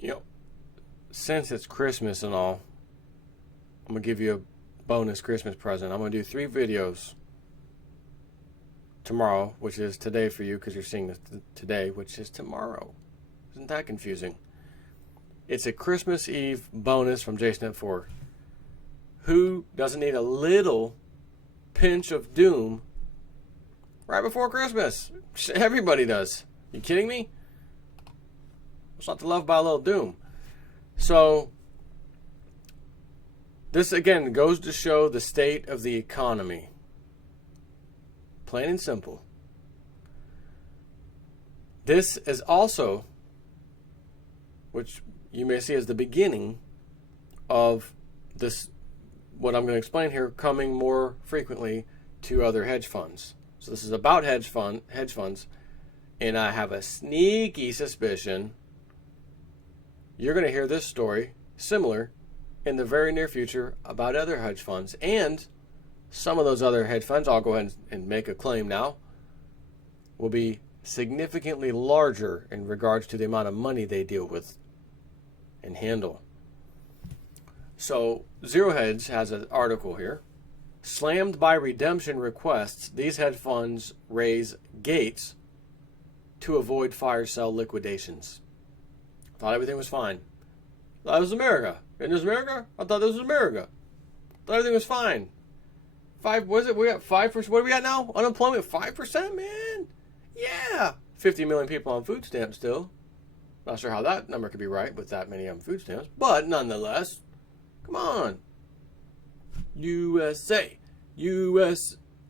You know, since it's Christmas and all, I'm going to give you a bonus Christmas present. I'm going to do 3 videos tomorrow, which is today for you because you're seeing this today, which is tomorrow. Isn't that confusing? It's a Christmas Eve bonus from Jason at 4. Who doesn't need a little pinch of doom right before Christmas? Everybody does. You kidding me? What's not to love by a little doom? So, this again goes to show the state of the economy. Plain and simple. This is also, which you may see as the beginning of this, what I'm going to explain here, coming more frequently to other hedge funds. So this is about hedge funds, and I have a sneaky suspicion you're going to hear this story similar in the very near future about other hedge funds. And some of those other hedge funds, I'll go ahead and make a claim now, will be significantly larger in regards to the amount of money they deal with and handle. So Zero Hedge has an article here. Slammed by redemption requests, these hedge funds raise gates to avoid fire sale liquidations. Thought everything was fine. Thought it was America. Isn't this America? I thought this was America. Thought everything was fine. What is it? We got 5%. What do we got now? Unemployment 5%, man. Yeah. 50 million people on food stamps still. Not sure how that number could be right with that many on food stamps, but nonetheless, come on. USA.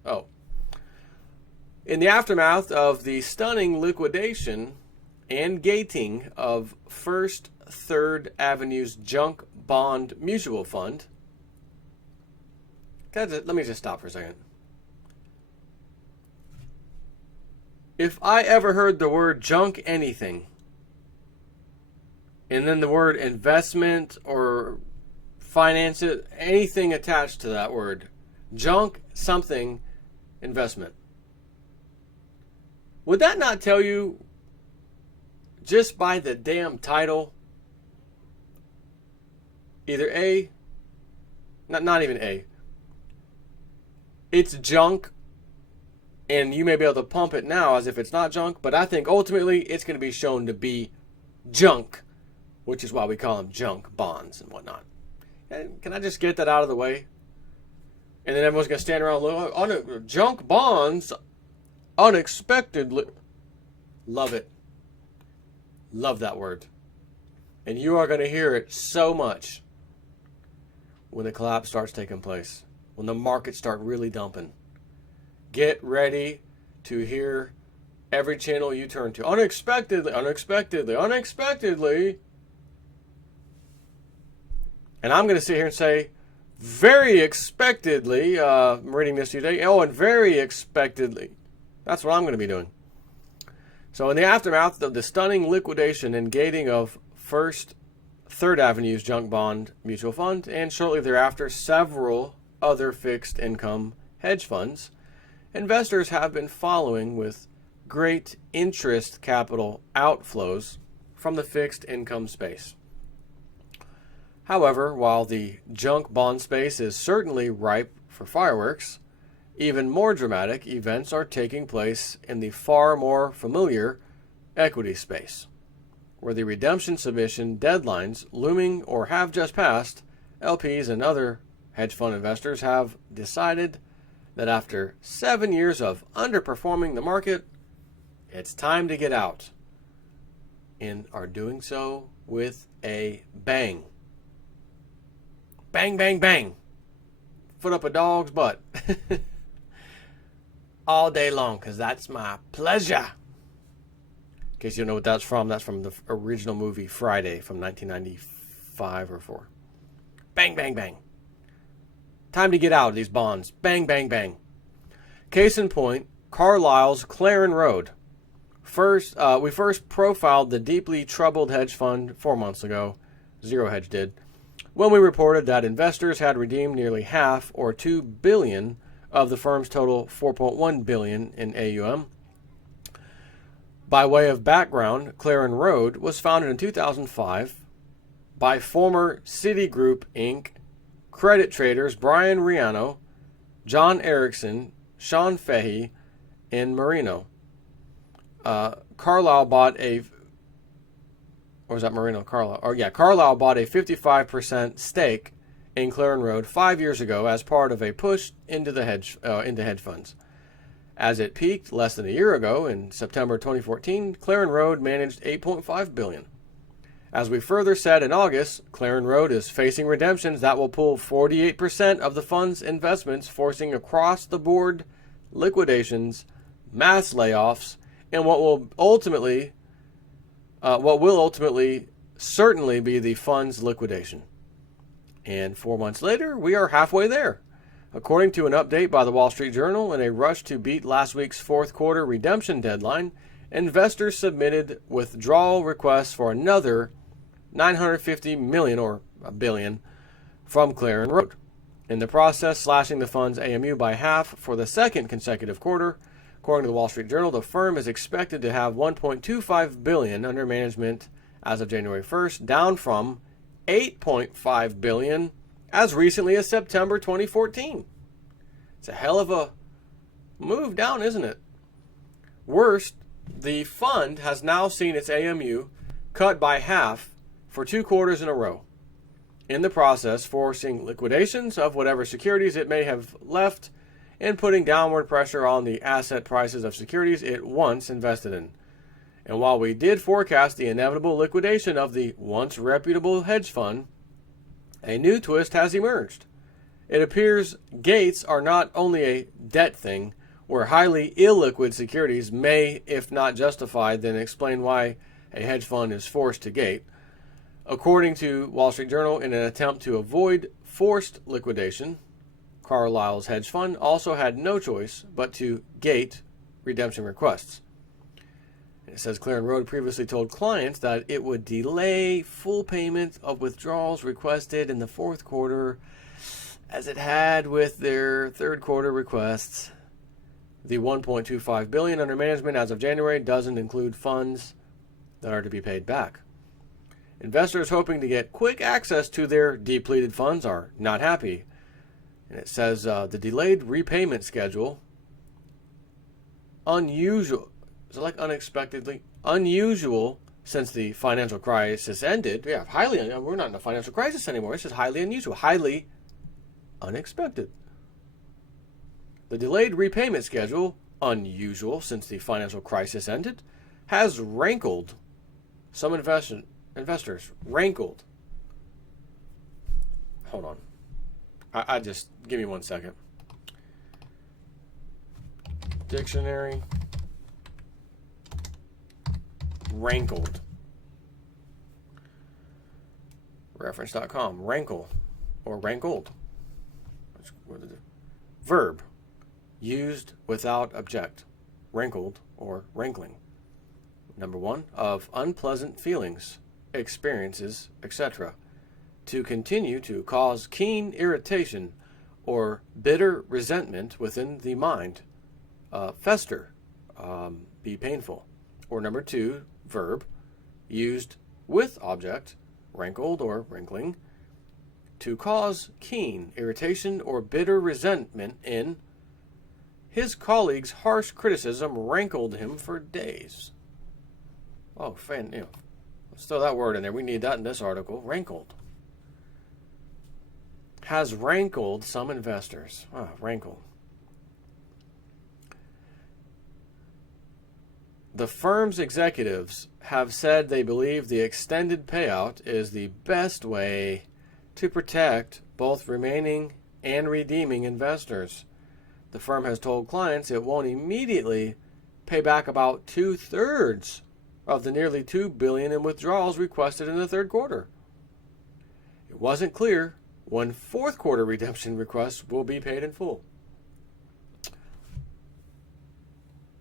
Oh. In the aftermath of the stunning liquidation and gating of First Third Avenue's junk bond mutual fund. Let me just stop for a second. If I ever heard the word junk anything, and then the word investment or finance, anything attached to that word, junk something investment, would that not tell you just by the damn title, either A, not even A, it's junk, and you may be able to pump it now as if it's not junk, but I think ultimately it's going to be shown to be junk, which is why we call them junk bonds and whatnot. And can I just get that out of the way? And then everyone's going to stand around and look, junk bonds, unexpectedly. Love it. Love that word. And you are going to hear it so much when the collapse starts taking place, when the markets start really dumping. Get ready to hear every channel you turn to. Unexpectedly. And I'm going to sit here and say, very expectedly, I'm reading this today, and very expectedly. That's what I'm going to be doing. So in the aftermath of the stunning liquidation and gating of First Third Avenue's junk bond mutual fund, and shortly thereafter several other fixed income hedge funds, investors have been following with great interest capital outflows from the fixed income space. However, while the junk bond space is certainly ripe for fireworks, even more dramatic events are taking place in the far more familiar equity space, where the redemption submission deadlines looming or have just passed, LPs and other hedge fund investors have decided that after 7 years of underperforming the market, it's time to get out, and are doing so with a bang. Bang, bang, bang. Foot up a dog's butt. All day long, because that's my pleasure. In case you don't know what that's from the original movie Friday from 1995 or 4. Bang, bang, bang. Time to get out of these bonds. Bang, bang, bang. Case in point, Carlyle's Claren Road. We first profiled the deeply troubled hedge fund 4 months ago. Zero Hedge did. When we reported that investors had redeemed nearly half, or $2 billion, of the firm's total $4.1 billion in AUM. By way of background, Claren Road was founded in 2005 by former Citigroup Inc. credit traders Brian Riano, John Erickson, Sean Fahey, and Marino. Carlyle bought a 55% stake in Claren Road 5 years ago as part of a push into the hedge funds. As it peaked less than a year ago in September 2014, Claren Road managed $8.5 billion. As we further said in August, Claren Road is facing redemptions that will pull 48% of the fund's investments, forcing across-the-board liquidations, mass layoffs, and what will ultimately certainly be the fund's liquidation. And 4 months later, we are halfway there. According to an update by the Wall Street Journal, in a rush to beat last week's fourth quarter redemption deadline, investors submitted withdrawal requests for another $950 million or $1 billion from Claren Road. In the process, slashing the fund's AMU by half for the second consecutive quarter. According to the Wall Street Journal, the firm is expected to have $1.25 billion under management as of January 1st, down from $8.5 billion as recently as September 2014. It's a hell of a move down, isn't it? Worst, the fund has now seen its AMU cut by half for 2 quarters in a row, in the process forcing liquidations of whatever securities it may have left and putting downward pressure on the asset prices of securities it once invested in. And while we did forecast the inevitable liquidation of the once reputable hedge fund, a new twist has emerged. It appears gates are not only a debt thing, where highly illiquid securities may, if not justified, then explain why a hedge fund is forced to gate. According to Wall Street Journal, in an attempt to avoid forced liquidation, Carlyle's hedge fund also had no choice but to gate redemption requests. It says Claren Road previously told clients that it would delay full payment of withdrawals requested in the fourth quarter, as it had with their third quarter requests. The $1.25 billion under management as of January doesn't include funds that are to be paid back. Investors hoping to get quick access to their depleted funds are not happy. And it says the delayed repayment schedule, unusual. Is it like unexpectedly? Unusual since the financial crisis ended. Yeah, we're not in a financial crisis anymore. It's just highly unusual. Highly unexpected. The delayed repayment schedule, unusual since the financial crisis ended, has rankled some investors. Rankled. Hold on. I just, give me 1 second. Dictionary. Rankled. Reference.com. Rankle or rankled. Verb. Used without object. Rankled or rankling. Number 1, of unpleasant feelings, experiences, etc. To continue to cause keen irritation or bitter resentment within the mind. Fester. Be painful. Or number 2, verb, used with object, rankled or rankling, to cause keen irritation or bitter resentment in. His colleagues' harsh criticism rankled him for days. Oh, let's throw that word in there. We need that in this article. Rankled. Has rankled some investors. Rankled. The firm's executives have said they believe the extended payout is the best way to protect both remaining and redeeming investors. The firm has told clients it won't immediately pay back about 2/3 of the nearly $2 billion in withdrawals requested in the third quarter. It wasn't clear when fourth quarter redemption requests will be paid in full.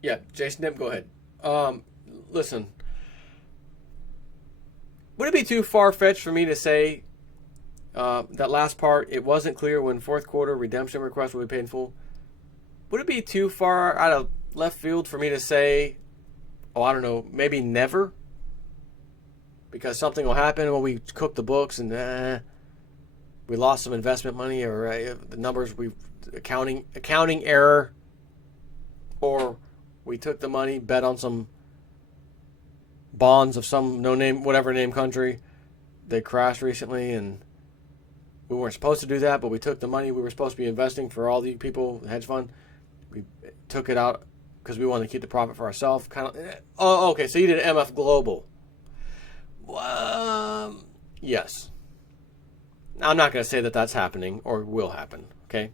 Yeah, Jason Dim, go ahead. Listen, would it be too far-fetched for me to say that last part, it wasn't clear when fourth quarter redemption requests will be paid in full? Would it be too far out of left field for me to say I don't know, maybe never, because something will happen when we cook the books and we lost some investment money, or the numbers accounting error, or we took the money, bet on some bonds of some whatever name country. They crashed recently, and we weren't supposed to do that, but we took the money we were supposed to be investing for all the people, the hedge fund. We took it out because we wanted to keep the profit for ourselves. Okay, so you did MF Global. Yes. Now, I'm not going to say that that's happening or will happen, okay?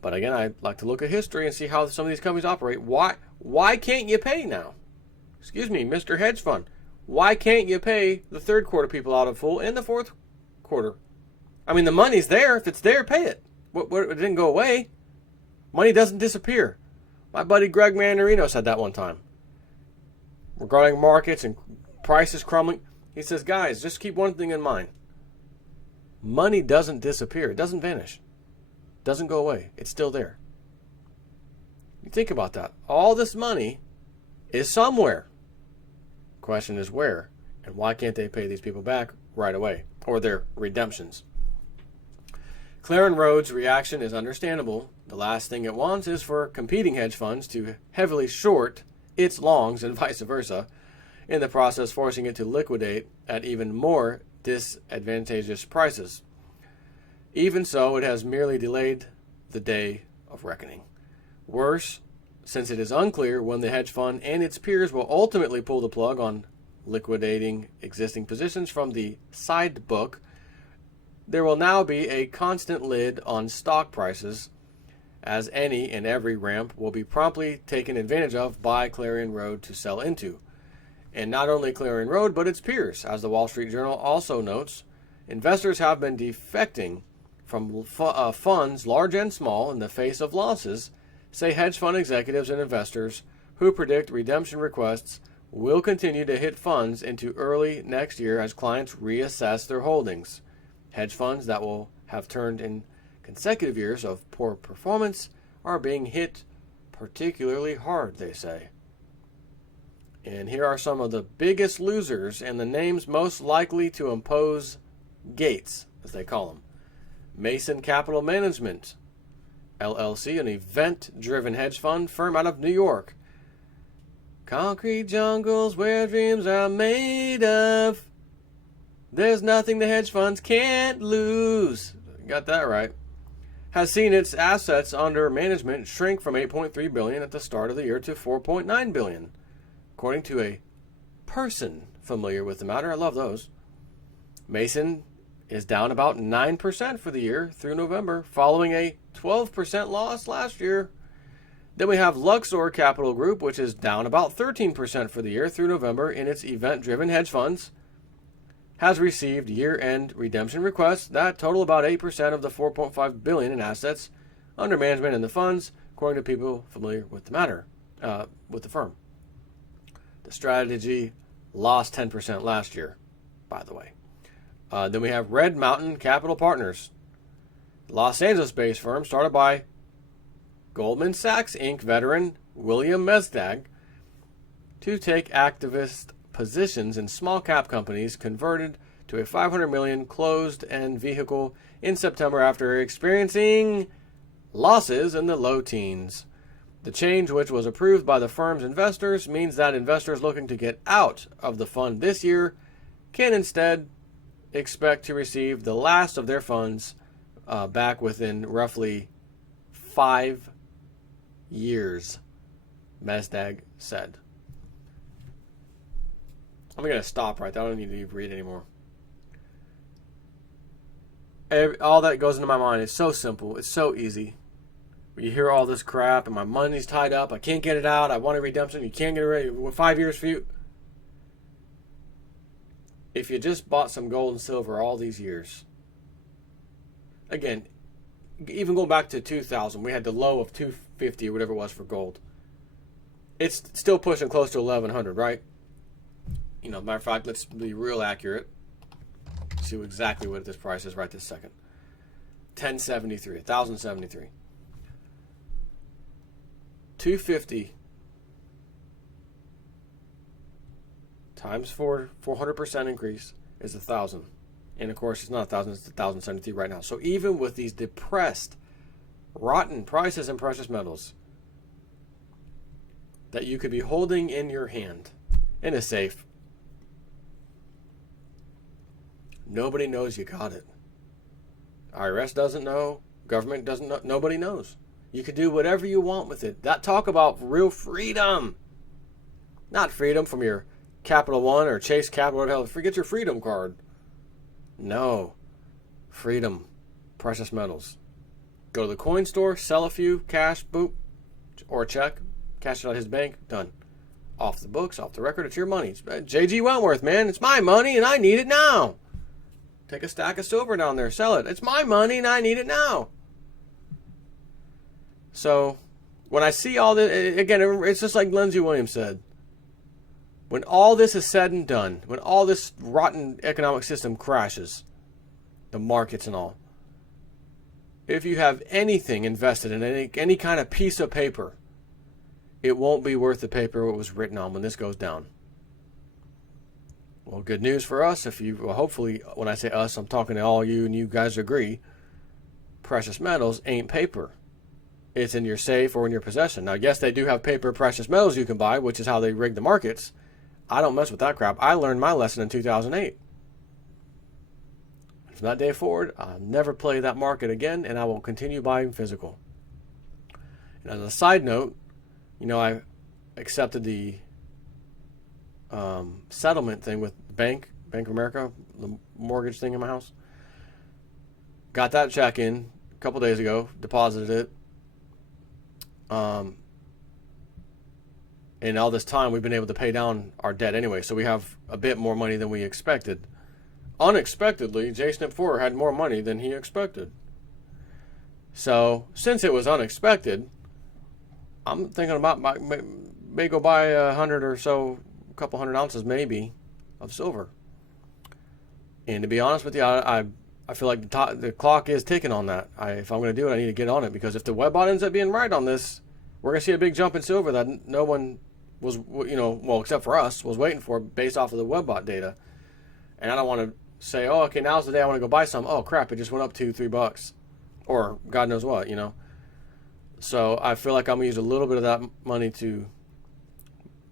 But again, I like to look at history and see how some of these companies operate. Why can't you pay now? Excuse me, Mr. Hedge Fund. Why can't you pay the third quarter people out in full and the fourth quarter? I mean, the money's there. If it's there, pay it. It didn't go away. Money doesn't disappear. My buddy Greg Mandarino said that one time regarding markets and prices crumbling. He says, guys, just keep one thing in mind. Money doesn't disappear. It doesn't vanish. It doesn't go away. It's still there. You think about that. All this money is somewhere. Question is where, and why can't they pay these people back right away, or their redemptions? Claren Road's reaction is understandable. The last thing it wants is for competing hedge funds to heavily short its longs and vice versa, in the process forcing it to liquidate at even more disadvantageous prices. Even so, it has merely delayed the day of reckoning. Worse, since it is unclear when the hedge fund and its peers will ultimately pull the plug on liquidating existing positions from the side book, there will now be a constant lid on stock prices, as any and every ramp will be promptly taken advantage of by Claren Road to sell into. And not only Claren Road, but its peers. As the Wall Street Journal also notes, investors have been defecting from funds, large and small, in the face of losses, say hedge fund executives and investors who predict redemption requests will continue to hit funds into early next year as clients reassess their holdings. Hedge funds that will have turned in consecutive years of poor performance are being hit particularly hard, they say. And here are some of the biggest losers and the names most likely to impose gates, as they call them. Mason Capital Management, LLC, an event-driven hedge fund firm out of New York. Concrete jungles where dreams are made of. There's nothing the hedge funds can't lose. Got that right. Has seen its assets under management shrink from $8.3 billion at the start of the year to $4.9 billion, according to a person familiar with the matter. I love those. Mason is down about 9% for the year through November, following a 12% loss last year. Then we have Luxor Capital Group, which is down about 13% for the year through November in its event-driven hedge funds, has received year-end redemption requests that total about 8% of the $4.5 billion in assets under management in the funds, according to people familiar with the matter, with the firm. The strategy lost 10% last year, by the way. Then we have Red Mountain Capital Partners, Los Angeles-based firm started by Goldman Sachs Inc. veteran William Mesdag to take activist positions in small-cap companies, converted to a $500 million closed-end vehicle in September after experiencing losses in the low teens. The change, which was approved by the firm's investors, means that investors looking to get out of the fund this year can instead expect to receive the last of their funds back within roughly 5 years, Mesdag said. I'm going to stop right there. I don't need to read anymore. All that goes into my mind is so simple. It's so easy. You hear all this crap and my money's tied up. I can't get it out. I want a redemption. You can't get it ready. 5 years for you. If you just bought some gold and silver all these years. Again, even going back to 2000, we had the low of 250 or whatever it was for gold. It's still pushing close to 1100, right? You know, matter of fact, let's be real accurate. See exactly what this price is right this second. 1073. 250 times 400% increase is 1,000. And of course, it's not 1,000, it's 1,073 right now. So even with these depressed, rotten prices in precious metals that you could be holding in your hand in a safe, nobody knows you got it. IRS doesn't know. Government doesn't know. Nobody knows. You could do whatever you want with it. That talk about real freedom. Not freedom from your Capital One or Chase Capital, whatever the hell. Forget your freedom card. No. Freedom. Precious metals. Go to the coin store, sell a few, cash, boop, or a check, cash it out of his bank, done. Off the books, off the record, it's your money. It's J.G. Wentworth, man. It's my money and I need it now. Take a stack of silver down there, sell it. It's my money and I need it now. So, when I see all this, again, it's just like Lindsey Williams said. When all this is said and done, when all this rotten economic system crashes, the markets and all, if you have anything invested in any kind of piece of paper, it won't be worth the paper it was written on when this goes down. Well, good news for us. Hopefully, when I say us, I'm talking to all you and you guys agree. Precious metals ain't paper. It's in your safe or in your possession. Now, yes, they do have paper precious metals you can buy, which is how they rig the markets. I don't mess with that crap. I learned my lesson in 2008. From that day forward, I'll never play that market again, and I will continue buying physical. And as a side note, I accepted the settlement thing with Bank of America, the mortgage thing in my house. Got that check in a couple days ago, deposited it. And all this time, we've been able to pay down our debt anyway, so we have a bit more money than we expected. Unexpectedly, JSNP4 had more money than he expected. So, since it was unexpected, I'm thinking about may go buy 100 or so, a couple hundred ounces maybe, of silver. And to be honest with you, I feel like the clock is ticking on that. If I'm going to do it, I need to get on it, because if the Webbot ends up being right on this, we're going to see a big jump in silver that no one was, except for us, was waiting for based off of the Webbot data. And I don't want to say, oh, okay, now's the day I want to go buy some. Oh, crap, it just went up $2-3. Or God knows what, So I feel like I'm going to use a little bit of that money to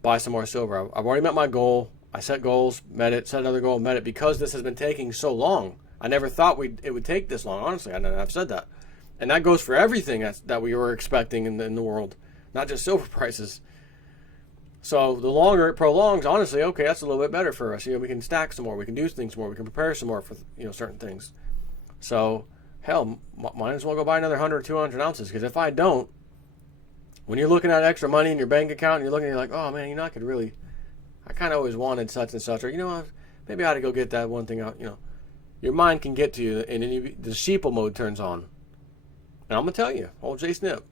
buy some more silver. I've already met my goal. I set goals, met it, set another goal, met it, because this has been taking so long. I never thought it would take this long, honestly. I've said that. And that goes for everything that we were expecting in the world, not just silver prices. So the longer it prolongs, honestly, okay, that's a little bit better for us. We can stack some more, we can do things more, we can prepare some more for certain things. So hell, might as well go buy another 100 or 200 ounces, because if I don't, when you're looking at extra money in your bank account and you're like, oh man, I kind of always wanted such and such, or maybe I ought to go get that one thing out. Your mind can get to you, and then the sheeple mode turns on. And I'm gonna tell you, old J Snip.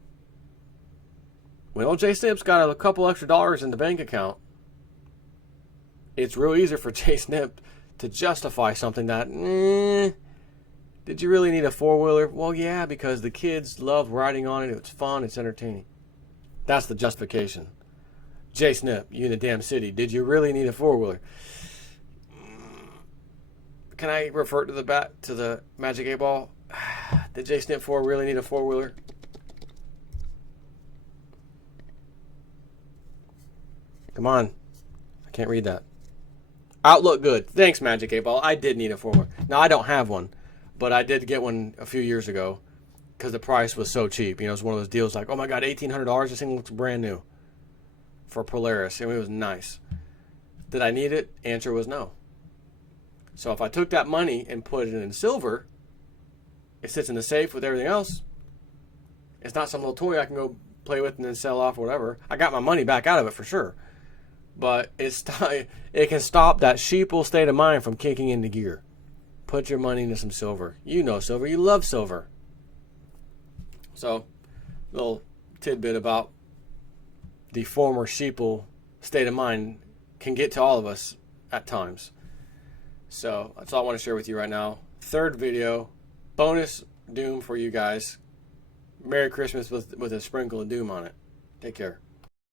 When old J Snip's got a couple extra dollars in the bank account, it's real easy for J Snip to justify something that, did you really need a four-wheeler? Well, yeah, because the kids love riding on it. It's fun. It's entertaining. That's the justification. J Snip, you in the damn city, did you really need a four-wheeler? Can I refer to the Magic 8 Ball? Did J Snip 4 really need a four-wheeler? Come on. I can't read that. Outlook good. Thanks, Magic 8 Ball. I did need a four-wheeler. Now, I don't have one, but I did get one a few years ago because the price was so cheap. It was one of those deals like, oh my God, $1,800. This thing looks brand new for Polaris. It was nice. Did I need it? Answer was no. So if I took that money and put it in silver, it sits in the safe with everything else. It's not some little toy I can go play with and then sell off or whatever. I got my money back out of it for sure. But it can stop that sheeple state of mind from kicking into gear. Put your money into some silver. You know silver. You love silver. So, little tidbit about the former sheeple state of mind can get to all of us at times. So, that's all I want to share with you right now. Third video, bonus Doom for you guys. Merry Christmas with a sprinkle of Doom on it. Take care.